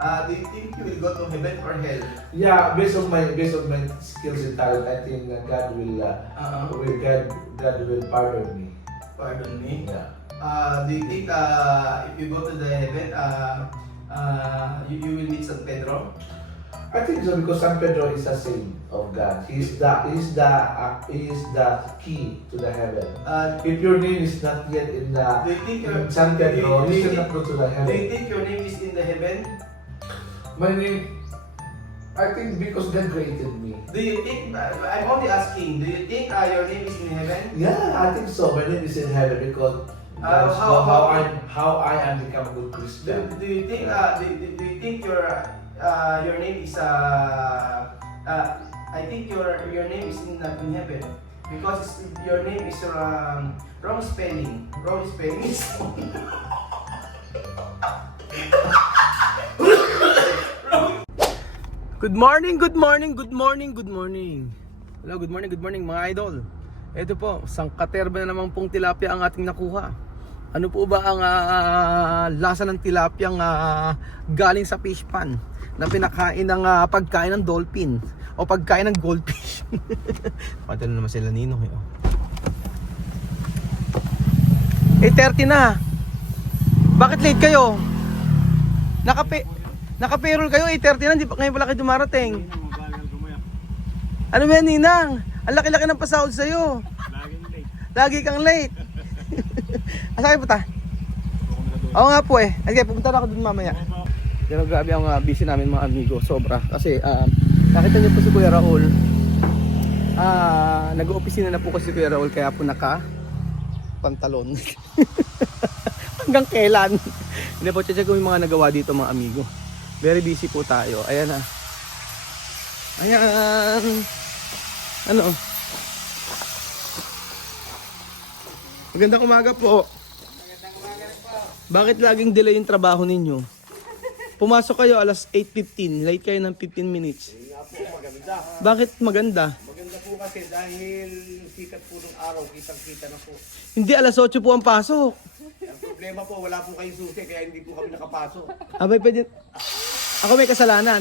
Do you think you will go to heaven or hell? Yeah, based on my skills and talent, I think that God will pardon me. Pardon me. Yeah. Do you think if you go to the heaven, you will meet San Pedro? I think so because San Pedro is a saint of God. He's the key to the heaven. If your name is not yet in the Do you think in San Pedro, do you should not go to the Do you heaven. think your name is in the heaven? My name, I think because God created me. Do you think? I'm only asking. Do you think your name is in heaven? Yeah, I think so. My name is in heaven because that's how I am become a good Christian. Do you think? Do you think your name is I think your name is in heaven because your name is wrong spelling. Wrong spelling is Good morning, good morning, good morning, good morning. Hello, good morning mga idol. Ito po, sangkaterba na naman pong tilapia ang ating nakuha. Ano po ba ang lasa ng tilapia galing sa fish pan na pinakain ng pagkain ng dolphin o pagkain ng goldfish? Patalo naman sila Nino. 8:30 na. Bakit late kayo? Naka-payroll kayo, 8:30 na, hindi pa ngayon pala kayo dumarating. Ano ba yan, Ninang? Ang laki-laki ng pasahod sa'yo. Lagi kang late. Asa kayo punta? Oo nga po eh. Okay, pupunta na ako dun mamaya. Pero grabe ang busy namin mga amigo, sobra. Kasi nakita niyo po si Kuya Raul. Nag-oopisina na po kasi si Kuya Raul kaya po naka-pantalon. Hanggang kailan? Hindi po, check ko yung mga nagawa dito mga amigo. Very busy po tayo. Ayan na. Ayan. Ano? Magandang umaga po. Magandang umaga po. Bakit laging delay yung trabaho ninyo? Pumasok kayo alas 8:15. Late kayo ng 15 minutes. Nga po, maganda. Bakit maganda? Maganda po kasi dahil sikat po ng araw, kitang-kita na po. Hindi, alas 8 po ang pasok. Ang problema po, wala po kayong susi, kaya hindi po kami nakapasok. Abay, pwede... Ako may kasalanan.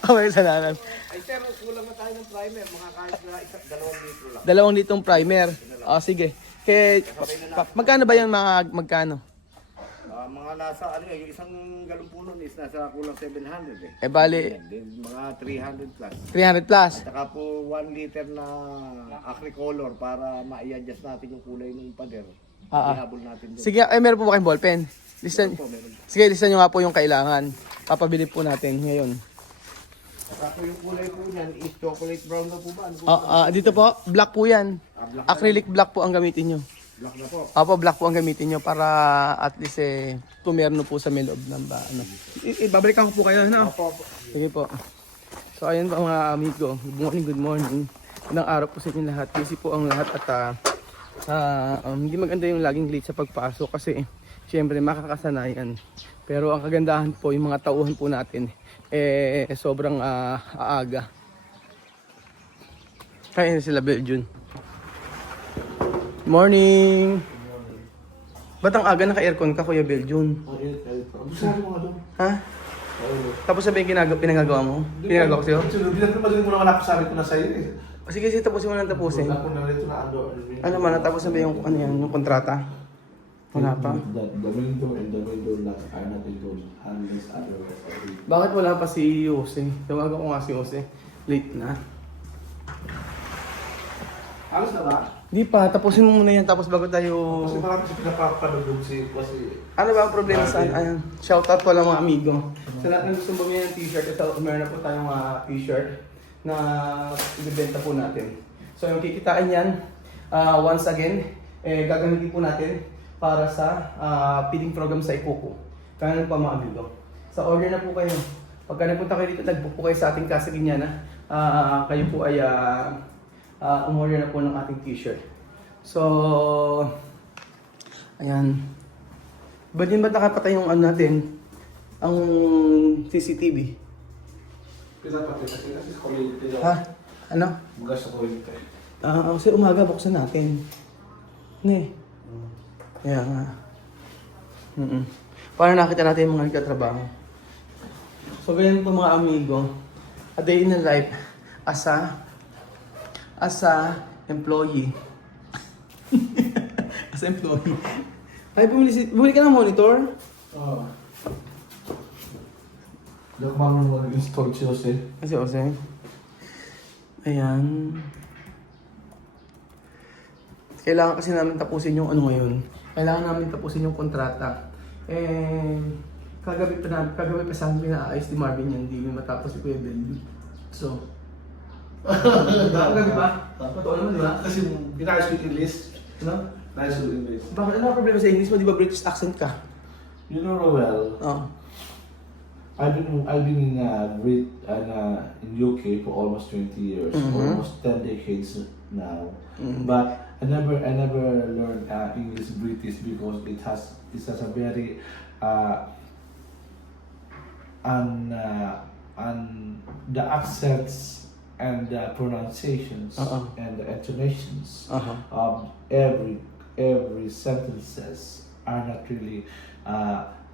Ako may kasalanan. Ay sir, kulang na tayo ng primer, makakahit na 2 litro lang. 2 litong primer. Sige. Magkano ba yan magkano? Mga nasa, yung isang galong po nun is nasa kulang 700 eh. Bali, Then, mga 300 plus. 300 plus. Saka po 1 liter na acricolor para ma-i-adjust natin yung kulay ng pader. Ihabol natin doon. Sige, meron po ba kayong ballpen? Listen. Sige, listen nyo nga po yung kailangan. Papabili po natin ngayon. Saka po yung kulay po niyan is chocolate brown na po ba? Ano po? Dito po, black po yan. Black Acrylic black po ang gamitin nyo. Black na po. Black po ang gamitin nyo para at least tumerno po sa may loob ng ano. Babalikan ko po kayo, no? Sige po. So ayun po mga amigo. Good morning. Magandang araw po sa inyo lahat. Busy po ang lahat at hindi maganda yung laging late sa pagpasok kasi syempre makakasanayan. Pero ang kagandahan po yung mga tauhan po natin sobrang aaga. Kaya na sila Belgian. Morning! Ba't ang aga naka-aircon ka, Kuya Belgian? Ha? Tapos sabihin pinagagawa mo? Pinagagawa ko sa'yo? Pinagpapagaling mo naman ako, sabi ko na sa'yo eh. Sige, tapusin mo lang tapusin. Ako na rito na ando. Ano man, natapos na ba yung, yung kontrata? Wala pa? The window and the window lock are not included unless otherwise agreed. Bakit wala pa si Jose? Tawagan ko nga si Jose. Late na. Halos na ba? Di pa, tapusin mo muna yan tapos bago tayo... Kasi marami siya pinapapalugod kasi... Ano ba ang problema sa ayan? Shoutout po lang mga amigo. Sa lahat ng gustong bumili ng t-shirt, ito meron na po tayong t-shirt na ibibenta po natin. So yung kikitain yan, once again, gagamitin po natin para sa feeding program sa Ikuko. Kaya pa mga amigo. Sa order na po kayo. Pagka nagpunta kayo dito, nagbook po kayo sa ating Casa Gignana. Kayo po ay umorder na po ng ating t-shirt. So, ayan. Ba't nakapatay yung ano natin? Ang CCTV. Pinapatay kasi sa kuryente. Ha? Ano? Bugas sa kuryente. Kasi umaga buksan natin. Ne. Kaya nga. Para nakita natin yung mga nagkatrabaho. So, ganyan po mga amigo. A day in the life as a employee. As a employee. Ay, bumili ka ng monitor? Oo. Hindi ako marunong mag-install si Jose. Kasi Jose. Ayan. Kailangan kasi namin tapusin yung ano ngayon. Kailangan namin tapusin yung kontrata. Kagabi pa sa amin pinaayos ni Marvin yan, hindi matapos si Kuya Belby. So, kagabi ba? Totoo naman, di ba? Kasi pinayos ko yung English. Ano? Pinayos ko yung English. Bakit ano ang problema sa English mo? Di ba British accent ka? You know Roel, Oo. I've been in UK for almost 20 years, almost 10 decades now. But I never learned English British because it has a very the accents and the pronunciations and the intonations every sentences are not really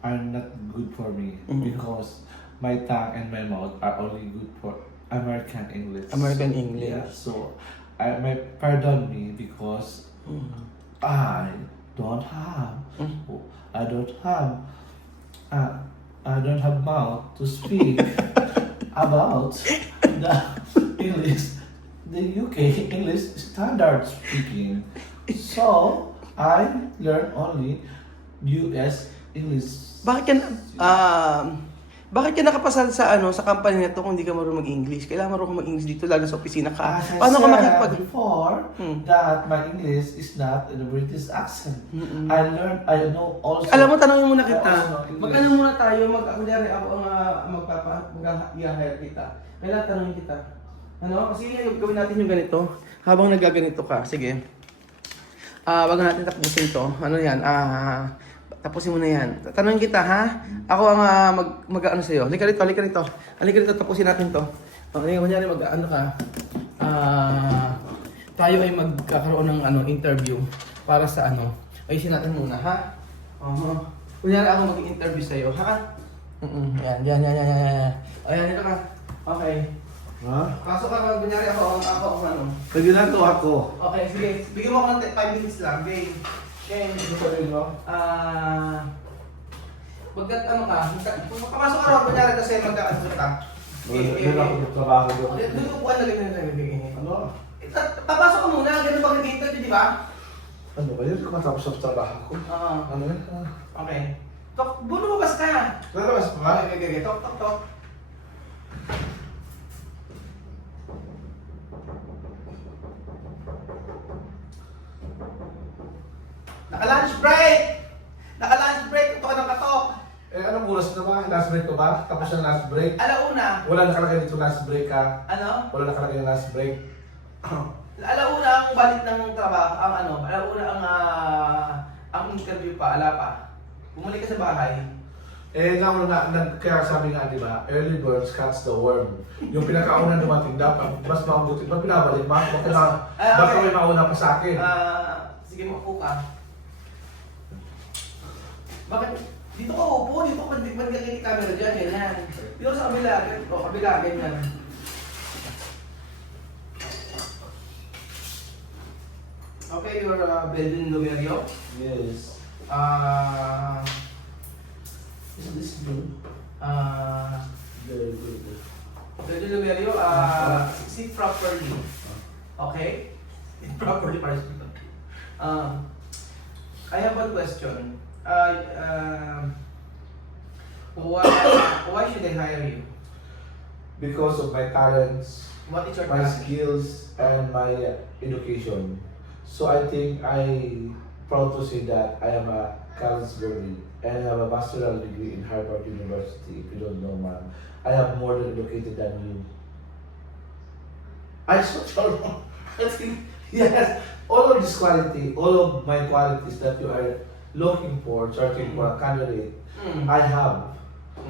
are not good for me because my tongue and my mouth are only good for American English. American English. Yeah, so pardon me because I don't have mouth to speak about the English, the UK English standard speaking. So I learn only US English. Bakit ka nakapasal sa sa company na to kung hindi ka marunong mag-English? Kailangan marunong mag-English dito lalo sa opisina ka. As I Paano ka said makikipag... before that my English is not in a British accent. I know also. Alam mo, tanongin muna kita. I also know English. Magkano muna tayo, kunyari ako ang mag-hire kita. Kailangan tanongin kita. Ano? Kasi gawin natin yung ganito. Habang nagaganito ka, sige. Wag natin tapusin to. Ano yan? Tapusin mo na yan. Tanongin kita, ha? Ako ang mag-ano sa'yo. Halika rito. Halika rito, tapusin natin to. Kunyari mag-ano ka. Tayo ay magkakaroon ng interview para sa ayusin natin muna, ha? Kunyari ako mag-interview sa'yo, ha? Yan. Ayan, dito ka. Okay. Ha? Pasok ka, kunyari ako ang Nagginagawa ko. Okay, sige. Bigyan mo ako ng 5 minutes lang. Okay. Papasok ka rin, kunyari kasi magka-adjust ka. Doon ako nagtrabaho doon. Doon yung upuan na ganyan. Ano? Papasok ka muna, ganun pag nag-interview, di ba? Ano ba yun? Kung matapos sa trabaho ko. Ano yun? Okay. Lumabas ka. Lalabas pa ba? Okay. Tok. Naka-lunch break! Ito ka ng katok! Anong oras na ba? Last break ko ba? Tapos yung last break? Alauna! Wala nakalagay dito last break ka? Ano? Wala nakalagay yung last break? Alauna ang balik ng trabaho, alauna ang interview pa, ala pa. Bumalik ka sa bahay. Kaya sabi nga, di ba, early birds catch the worm. Yung pinakauna dumating, dapat mas mabuti. Ba't pinabalik? Baka may mauna pa sa akin. Sige, maupo ka. Bakit? Dito ka upo, dito ka magkakita camera dyan, ganyan. Dito sa kabila, ganyan. Okay, you're Belvin Lumerio. Yes. Is this blue? Very good. Belvin Lumerio, sit properly. Okay? Sit properly para sa ito. I have one question. Why should I hire you? Because of my talents, What is your my talent? skills, and my education. So I think I'm proud to say that I am a college graduate and I have a master's degree in Harvard University. If you don't know, ma'am, I am more than educated than you. I so wrong. I think yes, all of this quality, all of my qualities that you are looking for, searching for a candidate, I have.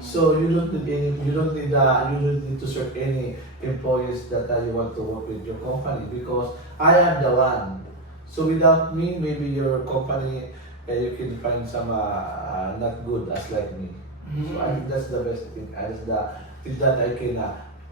So you don't need to search any employees that you want to work with your company because I am the one. So without me, maybe your company and you can find some not good as like me. So I think that's the best thing. That's the thing that I can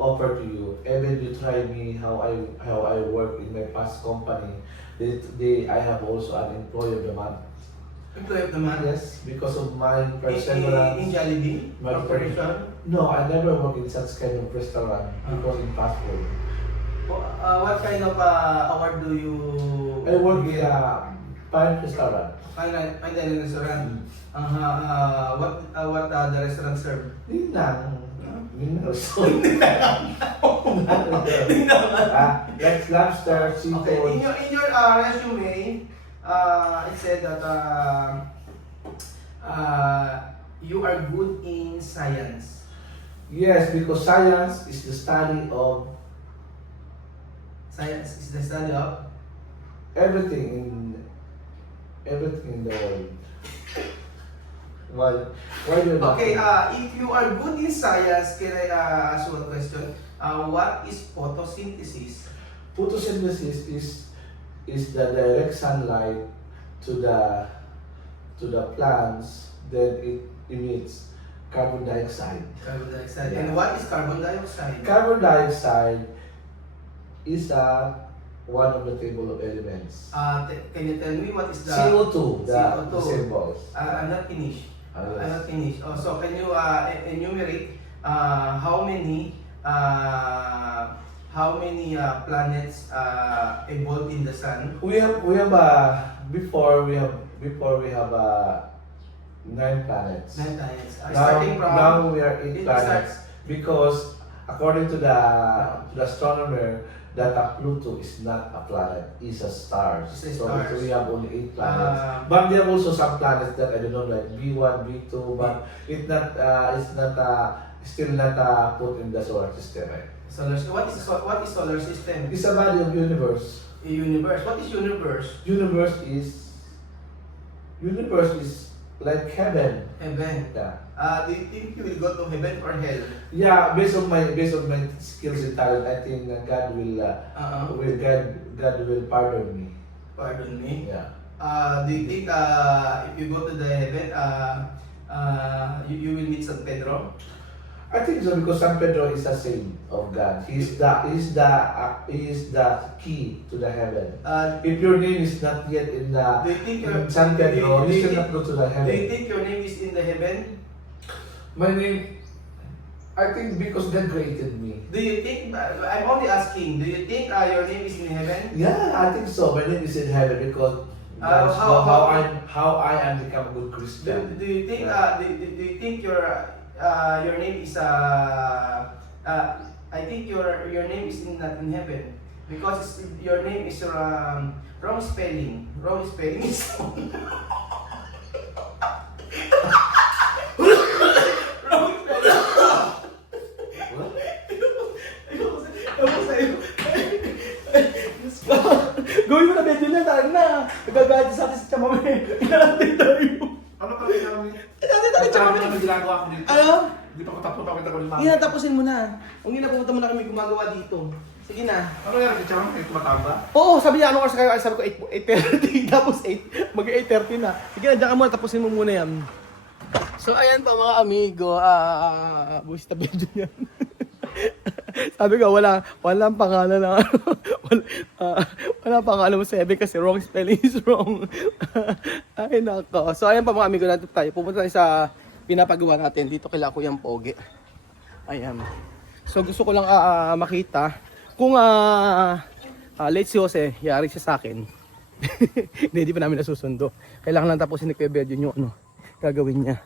offer to you. Even you try me how I work in my past company. I have also an employee of the month. Employee of the month? Yes, because of my In perseverance. Jollibee? My Corporation? No, I never work in such kind of restaurant because in fast food. What kind of award do you... I work in a fine restaurant. Fine dining restaurant? What the restaurant serve? Ninang. Like lobster, seafood. Okay, in your resume, it said that you are good in science. Yes, because science is the study of Science is the study of... everything in the world. Why do you not? Okay, if you are good in science, can I ask you a question? What is photosynthesis? Photosynthesis is the direct sunlight to the plants, then it emits carbon dioxide. Carbon dioxide. Yeah. And what is carbon dioxide? Carbon dioxide is one of the table of elements. Can you tell me what is the... CO2, the CO2. symbols. I'm not finished. Ah, I'm yes. not finished. Oh, so can you enumerate how many planets evolved in the sun? We have before we have 9 planets. 9 planets. Starting from... Now we are 8 it planets starts- because according to the astronomer that Pluto is not a planet, it's a star. It's a So stars. we have only 8 planets. But But there are also some planets that I don't know, like B1, B2, but it's still not put in the solar system. Right? what is solar system? It's a body of universe. Universe. What is universe? Universe is like heaven. Heaven. Yeah. Do you think you will go to heaven or hell? Yeah, based on my skills and talent, I think God will pardon me. Pardon me. Yeah. Do you think if you go to the heaven, you will meet San Pedro? I think so because San Pedro is a saint of God. He's the key to the heaven. If your name is not yet in Do you think in San Pedro, do you you should not go to the Do you heaven. think your name is in the heaven? My name, I think because God created me. Do you think? I'm only asking. Do you think your name is in heaven? Yeah, I think so. My name is in heaven because that's how I am become a good Christian. Do you think? Do you think your name is I think your name is not in heaven because your name is wrong spelling. Wrong spelling is wrong spelling. Gawin mo na video na, tayo na. Nagagalit sa atin si Chamame. Inaantay tayo. Ano pa rin namin? Inaantay tayo, Chamame. Ano ginagawa ko dito? Ano? Hindi pa ko tapos ako ng mama. Ina, tapusin mo na. Ang ina, pumunta mo na kami gumagawa dito. Sige na. Ano yan? Kaya may tumatamba? Oo, sabi niya, anong oras kayo? Sabi ko 8:30, tapos 8, mag-8:30 na. Sige na, dyan ka muna, tapusin mo muna yan. So, ayan pa mga amigo, buwis na video yan. Sabi ko, walang pangalan na wala pangalan mo 7 kasi wrong spelling is wrong. Ay nako. So ayan pa mga amigo natin tayo. Pupunta tayo sa pinapagawa natin dito kay Kuyang Pogi. Ayan. So gusto ko lang makita kung late si Jose, yari siya sa akin. Hindi pa namin nasusundo. Kailangan lang tapusin ni Kuya Bedyo yung gagawin niya.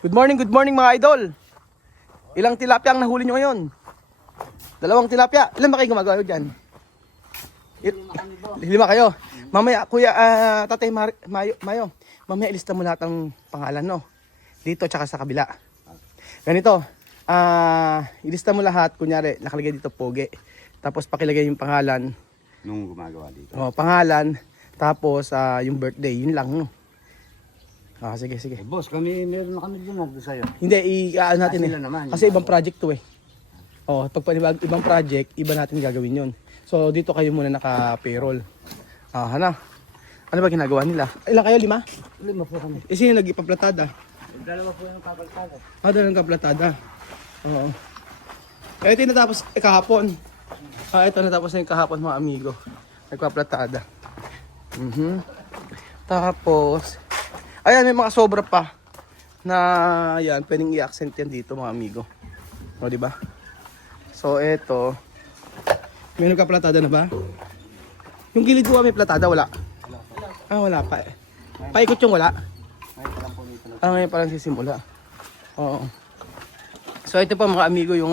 Good morning mga idol. Ilang tilapia ang nahuli nyo ngayon? 2 tilapia. Ilan ba kayo gumagawa dyan? 5 kayo. Mamaya, Kuya, Tatay Mayo, mamaya ilista mo lahat ng pangalan, no? Dito, tsaka sa kabila. Ganito, ilista mo lahat, kunyari, nakalagay dito Pogi. Tapos pakilagay yung pangalan. Nung gumagawa dito. Pangalan, tapos yung birthday, yun lang, no? Sige. Boss, meron na kami doon sa'yo. Hindi, natin Sila naman, kasi yung ibang project to eh. Pag ibang project, iba natin gagawin yun. So, dito kayo muna naka-payroll. Ano ba ginagawa nila? Ilan kayo? 5? 5 po kami. Eh, sino nag-ipaplatada? Dalawa po yung kapaltada. Dalang kaplatada. Oo. Eh, ito yung natapos kahapon. Ito natapos na yung kahapon mga amigo. Nagpaplatada. Tapos, ayan, may mga sobra pa. Na, yan, pwedeng i-accent yan dito mga amigo. O, diba? So, ito. May nagkaplatada na ba? Yung gilid ko may platada, wala? Wala pa eh. Paikot yung wala? Ngayon pa lang sisimula. Oo. So ito po mga amigo yung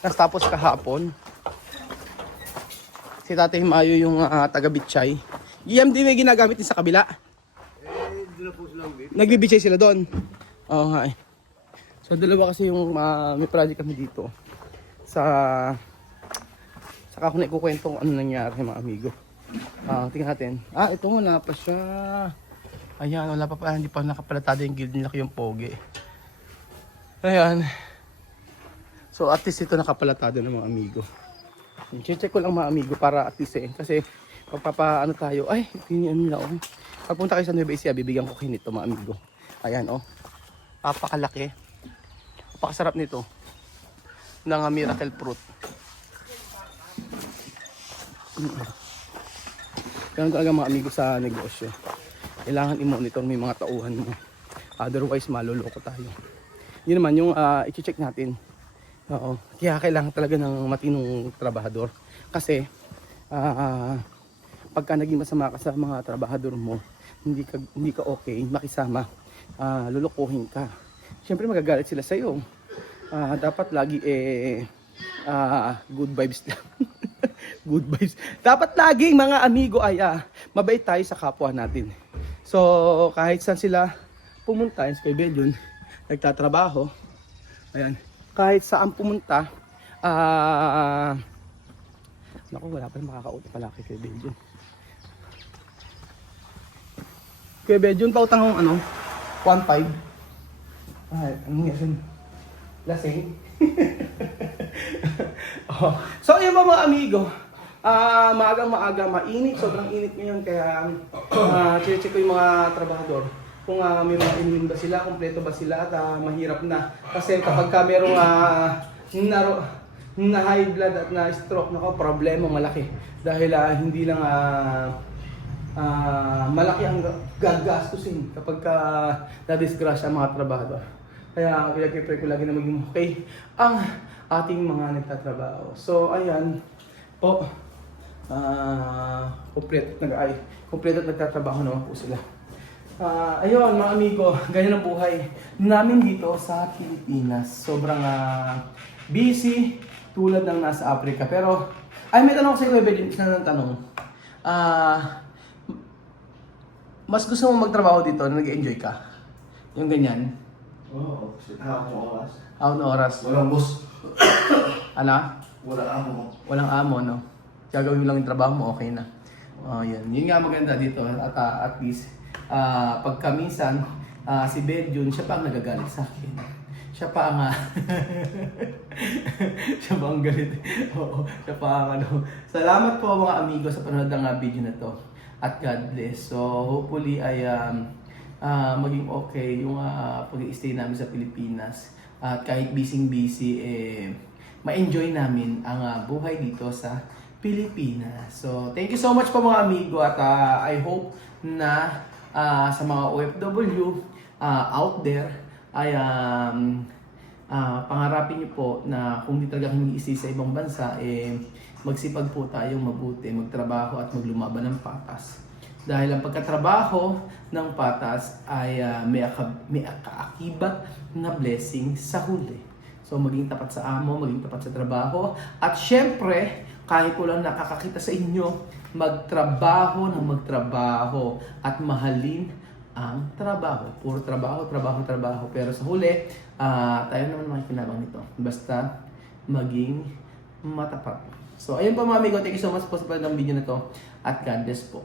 natapos kahapon. Si Tatay Mayo yung taga Bitchay. GMD may ginagamit din sa kabila. Nagbibitchay sila doon. Oo nga eh. So dalawa kasi yung may project kami dito. Saka ko na ikukwento kung ano nangyari mga amigo. Tingnan natin. Ito wala pa siya. Ayan, wala pa hindi pa nakapalatado yung guild nila yung pogi. Ayan. So at least ito nakapalatado ng mga amigo. Check ko lang mga amigo para at least kasi pagpapaano tayo, ano nila oh. Pagpunta kayo sa Nueva Ecija, bibigyan ko kayo nito mga amigo. Ayan oh. Papakalaki. Napakasarap nito. Ng miracle fruit. Ganun talaga mga amigo sa negosyo. Kailangan i-monitor mo yung mga tauhan mo. Otherwise, maloloko tayo. Yun naman yung i-check natin. Oo. Kaya kailangan talaga ng matinong trabahador. Kasi, pagka naging masama ka sa mga trabahador mo, hindi ka okay, makisama, lulukuhin ka. Siyempre magagalit sila sa'yo. Dapat lagi good vibes lang. Good vibes. Dapat laging mga amigo ay mabait tayo sa kapwa natin. So, kahit saan sila pumunta, yung kay Belgium, nagtatrabaho, ayan, kahit saan pumunta, naku, wala pa rin makakautap pala kay Belgium. Kay Belgium, pautang akong 1.5. Ano yan? Lasing. So, yun mga amigo. Maagang-maaga, mainit, sobrang init ngayon kaya check ko yung mga trabahador kung may mga inumin ba sila, kompleto ba sila at mahirap na kasi kapag ka merong na high blood at na stroke, nako, problema malaki dahil hindi lang malaki ang gagastusin kapag ka na-disgrasya ang mga trabahador. Kaya pinag-pray ko lagi na maging okay ang ating mga nagtatrabaho. So ayan po. Kompleto at nagtatrabaho naman po sila. Ayun mga amigo, ganyan ang buhay namin dito sa Pilipinas. Sobrang busy tulad ng nasa Africa. Pero, may tanong ko sa iyo, Bebe, na tanong. Mas gusto mo magtrabaho dito na nag-enjoy ka? Yung ganyan? Oo, out ng oras. Out ng oras. Walang boss. Ano? Walang amo. Walang amo, no? Gagawin mo lang yung trabaho mo, okay na. Yan. Yun nga maganda dito. At least, pagka minsan, si Belgium, siya pa ang nagagalit sa akin. Siya pa ang siya pa ang galit. Oo, siya pa ang Salamat po mga amigo sa panonood ng video na to. At God bless. So, hopefully ay maging okay yung pag-i-stay namin sa Pilipinas. At kahit busy, ma-enjoy namin ang buhay dito sa Pilipinas. So, thank you so much po mga amigo at I hope na sa mga OFW out there ay pangarapin niyo po na kung di talaga kami isi sa ibang bansa, magsipag po tayong mabuti, magtrabaho at maglumaban ng patas. Dahil ang pagkatrabaho ng patas ay may kaakibat na blessing sa huli. So maging tapat sa amo, maging tapat sa trabaho. At syempre, kahit walang nakakakita sa inyo, magtrabaho ng magtrabaho at mahalin ang trabaho. Puro trabaho. Pero sa huli, tayo naman makikinabang nito. Basta maging matapat. So ayun po mga amigo, thank you so much po sa panonood ng video na to. At God bless po.